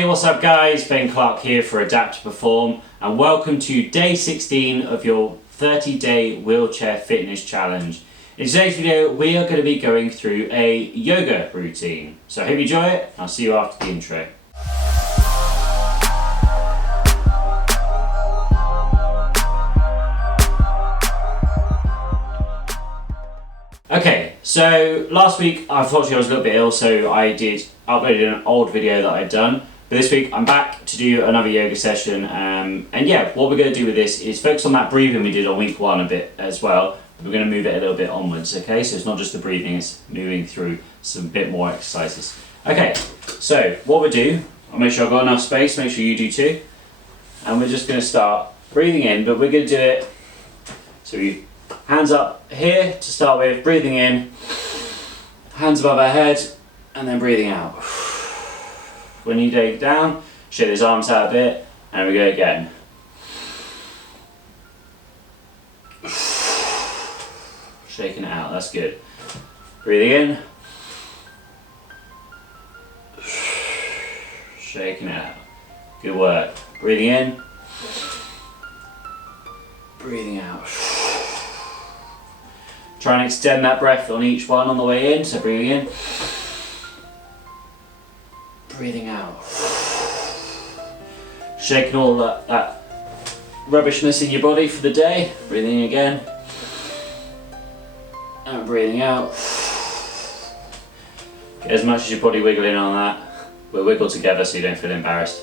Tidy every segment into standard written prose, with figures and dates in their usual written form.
Hey, what's up guys? Ben Clark here for Adapt to Perform and welcome to day 16 of your 30-day wheelchair fitness challenge. In today's video we are going to be going through a yoga routine. So I hope you enjoy it. I'll see you after the intro. Okay, so last week unfortunately I was a little bit ill, so I uploaded an old video that I'd done. But this week I'm back to do another yoga session, and yeah, what we're going to do with this is focus on that breathing we did on week 1 a bit as well. We're going to move it a little bit onwards, okay? So it's not just the breathing, it's moving through some bit more exercises. Okay, so what we'll do, I'll make sure I've got enough space, make sure you do too. And we're just going to start breathing in, but we're going to do it, so we hands up here to start with, breathing in, hands above our head, and then breathing out. When you take it down, shake those arms out a bit, and we go again. Shaking it out, that's good. Breathing in. Shaking it out. Good work. Breathing in. Breathing out. Try and extend that breath on each one on the way in, so breathing in. Breathing out. Shaking all that rubbishness in your body for the day. Breathing in again. And breathing out. Get as much as your body wiggling on that. We'll wiggle together so you don't feel embarrassed.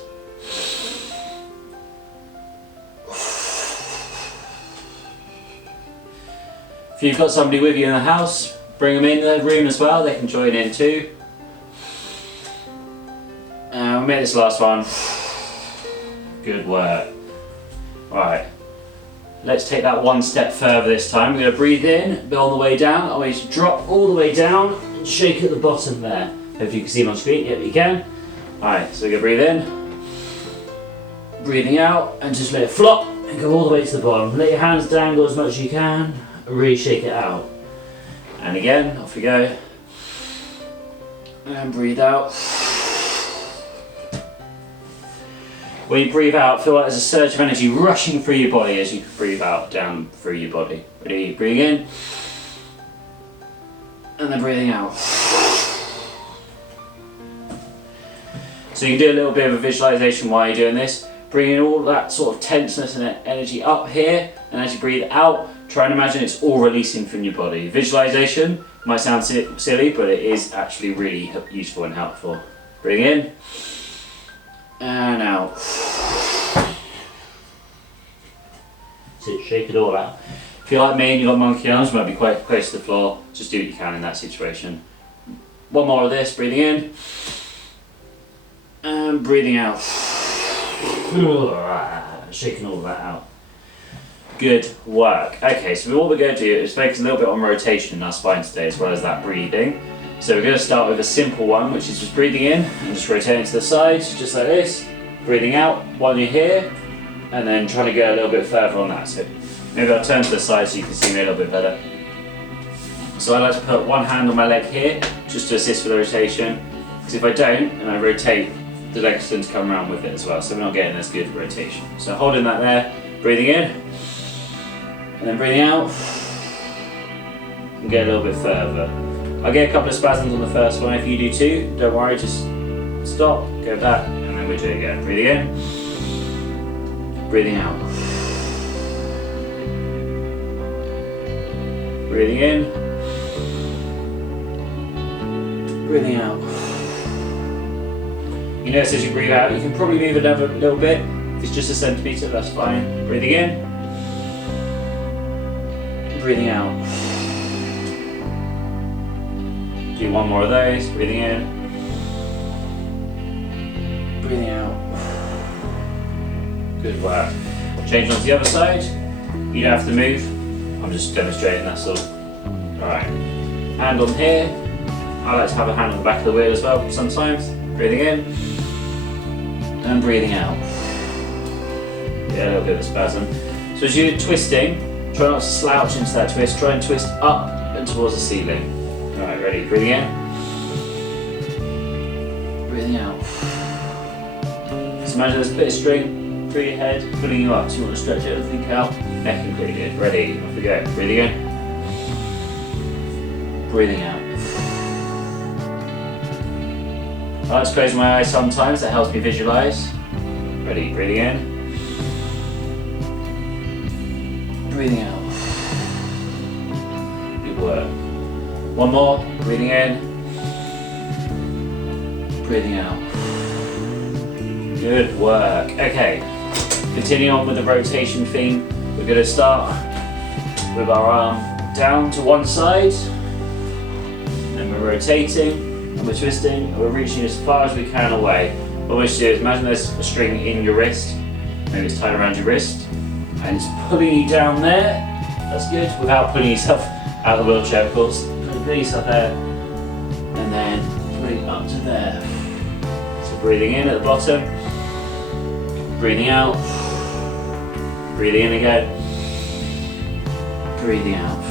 If you've got somebody with you in the house, bring them in the room as well, they can join in too. And we'll make this last one. Good work. Right, let's take that one step further this time. We're going to breathe in, but on the way down, I want you to drop all the way down and shake at the bottom there. Hope you can see them on screen. Yep, you can. Alright, so we're going to breathe in, breathing out, and just let it flop and go all the way to the bottom. Let your hands dangle as much as you can. Really shake it out. And again, off we go. And breathe out. When you breathe out, feel like there's a surge of energy rushing through your body as you breathe out, down through your body. Ready? Breathing in. And then breathing out. So you can do a little bit of a visualization while you're doing this. Bringing all that sort of tenseness and energy up here, and as you breathe out, try and imagine it's all releasing from your body. Visualization might sound silly, but it is actually really useful and helpful. Breathing in, and out. So shake it all out. If you're like me and you've got monkey arms, you might be quite close to the floor, just do what you can in that situation. One more of this, breathing in, and breathing out. Shaking all of that out. Good work. Okay, so what we're going to do is focus a little bit on rotation in our spine today as well as that breathing. So we're going to start with a simple one, which is just breathing in and just rotating to the sides, just like this. Breathing out while you're here, and then trying to go a little bit further on that. So maybe I'll turn to the side so you can see me a little bit better. So I like to put one hand on my leg here, just to assist with the rotation, because if I don't, and I rotate, the legs tend to come around with it as well, so we're not getting as good rotation. So holding that there, breathing in, and then breathing out, and get a little bit further. I'll get a couple of spasms on the first one. If you do too, don't worry, just stop, go back, and then we'll do it again. Breathing in, breathing out. Breathing in, breathing out. You notice as you breathe out, you can probably move another little bit. If it's just a centimetre, that's fine. Breathing in, breathing out. Do one more of those. Breathing in, breathing out. Good work. Change on to the other side. You don't have to move. I'm just demonstrating, that's all. Alright. Hand on here. I like to have a hand on the back of the wheel as well sometimes. Breathing in. And breathing out. Yeah, a little bit of a spasm. So as you're twisting, try not to slouch into that twist. Try and twist up and towards the ceiling. Alright, ready? Breathing in. Breathing out. imagine there's a bit of string through your head, pulling you up. So you want to stretch everything out, neck included. Ready, off we go. Breathing in. Breathing out. I like to close my eyes sometimes, that helps me visualise. Ready, breathing in. Breathing out. Good work. One more, breathing in. Breathing out. Good work. Okay, continuing on with the rotation theme. We're going to start with our arm down to one side. Then we're rotating. And we're twisting and we're reaching as far as we can away. What we should do is imagine there's a string in your wrist, maybe it's tied around your wrist, and it's pulling you down there. That's good, without pulling yourself out of the wheelchair, of course. Pulling yourself there, and then pulling up to there. So breathing in at the bottom, breathing out, breathing in again, breathing out.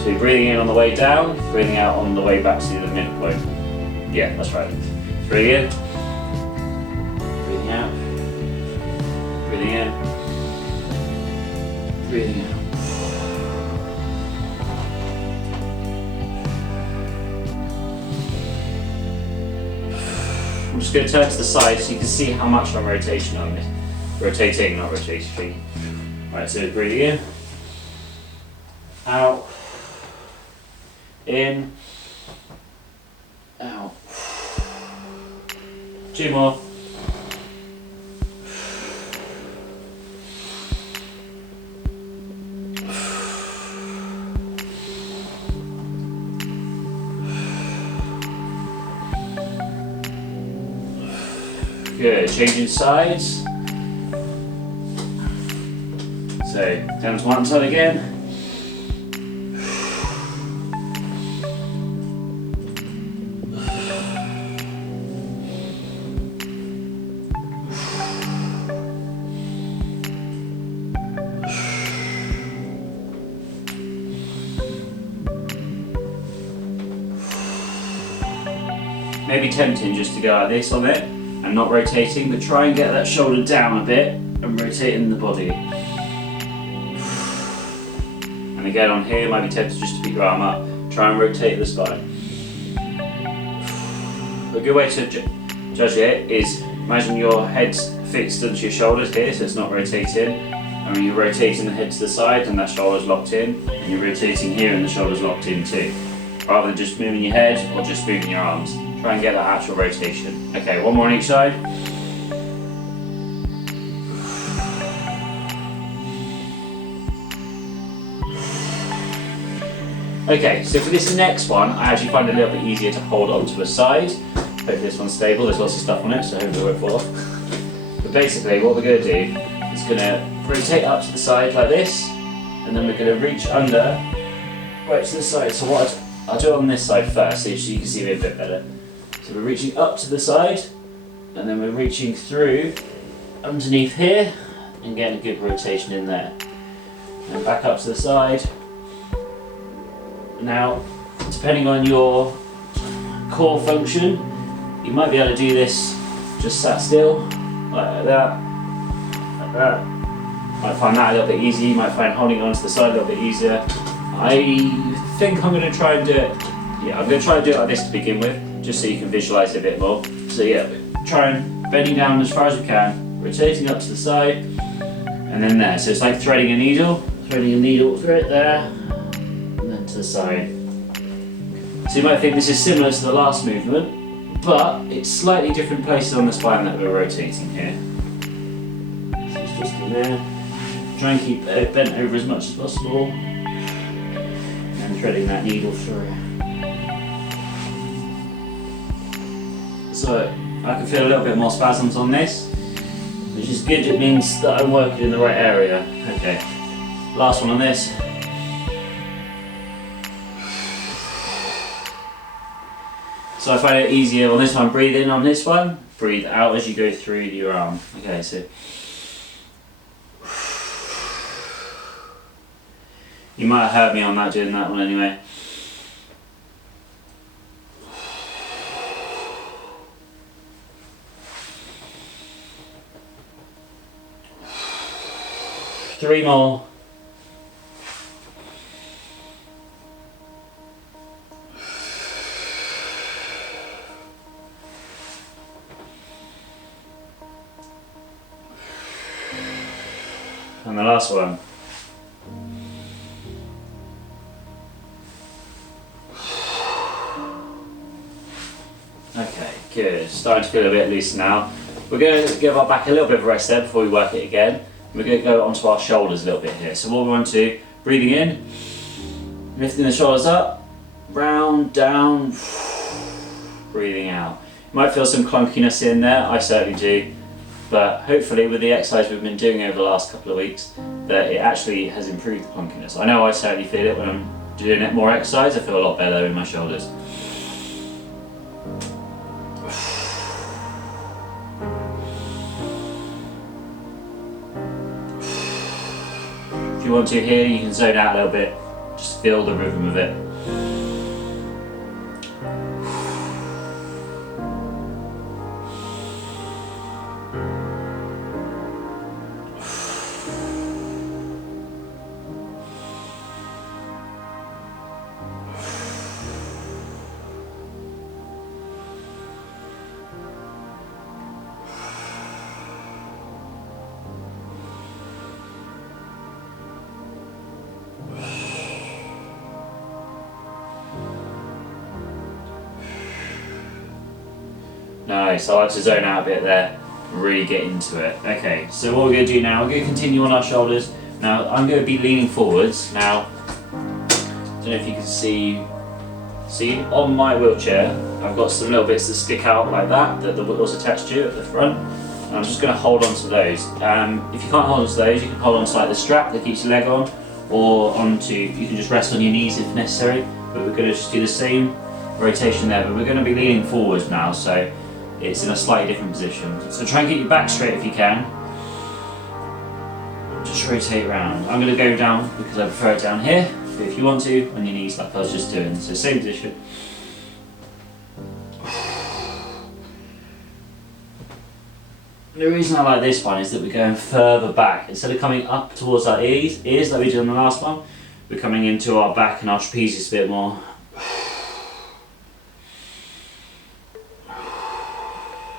So you're breathing in on the way down, breathing out on the way back to the midpoint. Yeah, that's right. Breathe in, breathing out, breathing in, breathing out. I'm just going to turn to the side so you can see how much I'm rotating on this. Rotating, not rotating. Right, so breathing in, out, in, out. 2 more. Good, changing sides. So, down to one side again. Maybe tempting just to go like this on it and not rotating, but try and get that shoulder down a bit and rotating the body. And again on here, might be tempted just to pick your arm up, try and rotate the spine. A good way to judge it is imagine your head's fixed onto your shoulders here, so it's not rotating. And when you're rotating the head to the side and that shoulder's locked in, and you're rotating here and the shoulder's locked in too. Rather than just moving your head or just moving your arms. Try and get that actual rotation. Okay, one more on each side. Okay, so for this next one, I actually find it a little bit easier to hold onto a side. Hopefully this one's stable, there's lots of stuff on it, so hopefully it won't fall off. But basically what we're going to do is going to rotate up to the side like this, and then we're going to reach under, right to the side. So what I'll do it on this side first, so you can see me a bit better. So we're reaching up to the side, and then we're reaching through underneath here, and getting a good rotation in there. And back up to the side. Now, depending on your core function, you might be able to do this just sat still, like that, like that. Might find that a little bit easy, you might find holding on to the side a little bit easier. I think I'm going to try and do it, I'm going to try and do it like this to begin with, just so you can visualise it a bit more. So yeah, try and bending down as far as we can, rotating up to the side, and then there. So it's like threading a needle through it there, and then to the side. So you might think this is similar to the last movement, but it's slightly different places on the spine that we're rotating here. So it's just in there. Try and keep it bent over as much as possible, and threading that needle through. So I can feel a little bit more spasms on this, which is good, it means that I'm working in the right area. Okay, last one on this. So I find it easier on this one, breathe in on this one, breathe out as you go through your arm. Okay, so you might have heard me on that, doing that one anyway. 3 more. And the last one. Okay, good. Starting to feel a bit loose now. We're going to give our back a little bit of a rest there before we work it again. We're going to go onto our shoulders a little bit here. So what we want to do, breathing in, lifting the shoulders up, round, down, breathing out. You might feel some clunkiness in there, I certainly do. But hopefully with the exercise we've been doing over the last couple of weeks, that it actually has improved the clunkiness. I know I certainly feel it when I'm doing it more exercise. I feel a lot better in my shoulders. If you want to here, you can zone out a little bit. Just feel the rhythm of it. Nice, I like to zone out a bit there, really get into it. Okay, so what we're going to do now, we're going to continue on our shoulders. Now, I'm going to be leaning forwards. Now, I don't know if you can see on my wheelchair, I've got some little bits that stick out like that the wheel's attached to at the front. And I'm just going to hold on to those. If you can't hold on to those, you can hold on to like the strap that keeps your leg on, or you can just rest on your knees if necessary. But we're going to just do the same rotation there, but we're going to be leaning forwards now, so it's in a slightly different position. So try and get your back straight if you can. Just rotate around. I'm going to go down because I prefer it down here, but if you want to, on your knees like I was just doing. So same position. The reason I like this one is that we're going further back. Instead of coming up towards our ears like we did on the last one, we're coming into our back and our trapezius a bit more.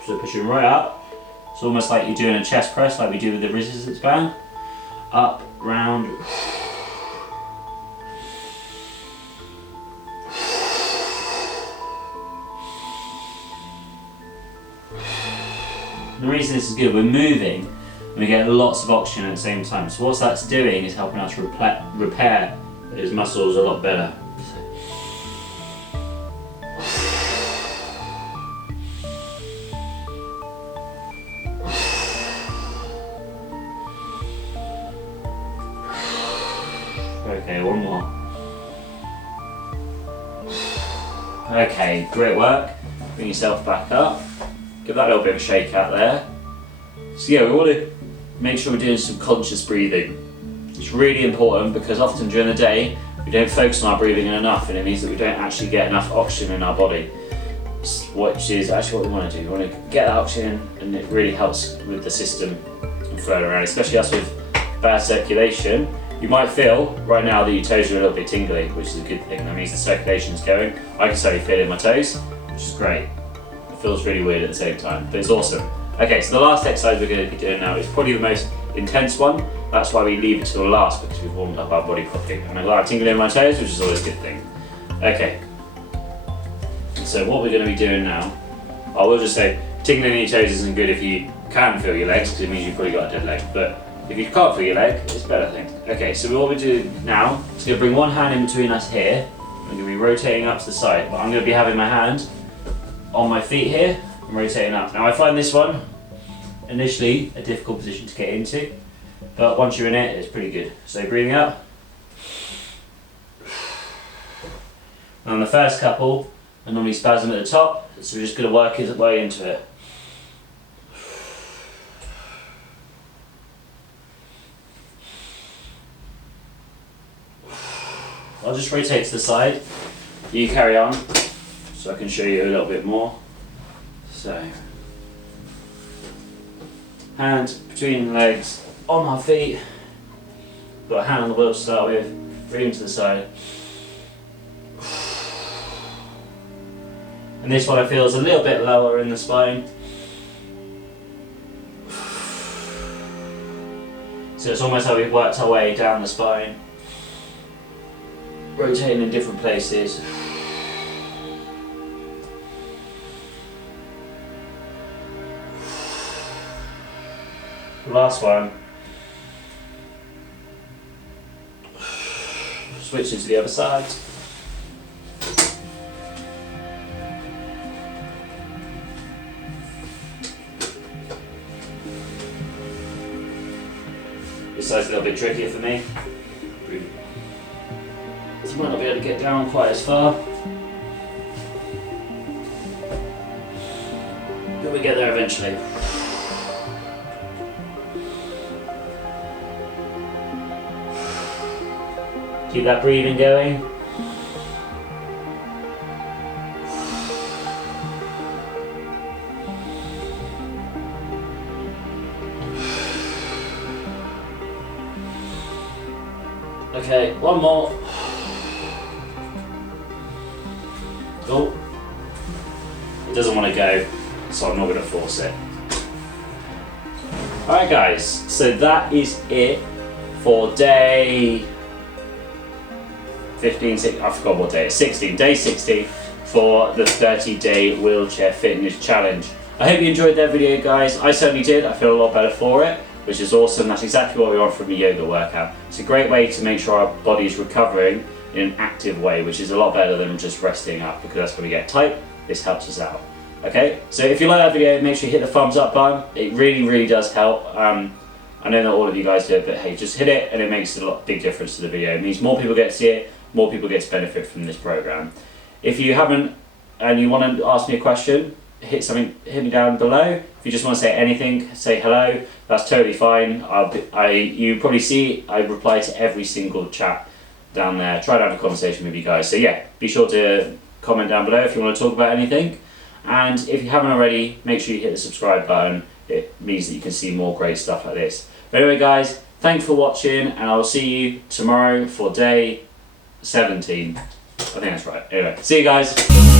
So pushing right up. It's almost like you're doing a chest press like we do with the resistance band. Up, round. The reason this is good, we're moving and we get lots of oxygen at the same time. So what that's doing is helping us repair those muscles a lot better. Okay, one more. Okay, great work. Bring yourself back up. Give that a little bit of a shake out there. So yeah, we want to make sure we're doing some conscious breathing. It's really important because often during the day we don't focus on our breathing enough, and it means that we don't actually get enough oxygen in our body, which is actually what we want to do. We want to get that oxygen, and it really helps with the system flowing around, especially us with bad circulation. You might feel right now that your toes are a little bit tingly, which is a good thing. That means the circulation is going. I can certainly feel it in my toes, which is great. It feels really weird at the same time, but it's awesome. Okay, so the last exercise we're going to be doing now is probably the most intense one. That's why we leave it till last, because we've warmed up our body properly. And I've got a tingling in my toes, which is always a good thing. Okay, so what we're going to be doing now, I will just say, tingling in your toes isn't good if you can feel your legs, because it means you've probably got a dead leg. But if you can't feel your leg, it's a better thing. Okay, so what we do now is going to bring one hand in between us here. We're going to be rotating up to the side, but I'm going to be having my hand on my feet here and rotating up. Now I find this one initially a difficult position to get into, but once you're in it, it's pretty good. So breathing up. And the first couple are normally spasm at the top, so we're just going to work his way into it. I'll just rotate to the side. You carry on, so I can show you a little bit more. So, hand between the legs, on my feet, got a hand on the wheel to start with, breathing to the side. And this one I feel is a little bit lower in the spine. So it's almost like we've worked our way down the spine, rotating in different places. Last one. Switching to the other side. This side's a little bit trickier for me. So you might not be able to get down quite as far. But we get there eventually. Keep that breathing going. Okay, one more. Oh, it doesn't want to go, so I'm not going to force it. Alright guys, so that is it for day 15, I forgot what day it's 16, day 16 for the 30-day wheelchair fitness challenge. I hope you enjoyed that video guys, I certainly did, I feel a lot better for it, which is awesome. That's exactly what we want from a yoga workout. It's a great way to make sure our body is recovering in an active way, which is a lot better than just resting up, because that's when we get tight. This helps us out. Okay, so if you like that video, make sure you hit the thumbs up button. It really does help. I know not all of you guys do it, but hey, just hit it and it makes a big difference to the video. It means more people get to see it, more people get to benefit from this program. If you haven't and you want to ask me a question, hit me down below. If you just want to say anything, say hello, that's totally fine. You probably see I reply to every single chat down there. Try to have a conversation with you guys. So yeah, be sure to comment down below if you want to talk about anything. And if you haven't already, make sure you hit the subscribe button. It means that you can see more great stuff like this. But anyway guys, thanks for watching, and I will see you tomorrow for day 17. I think that's right. Anyway, see you guys.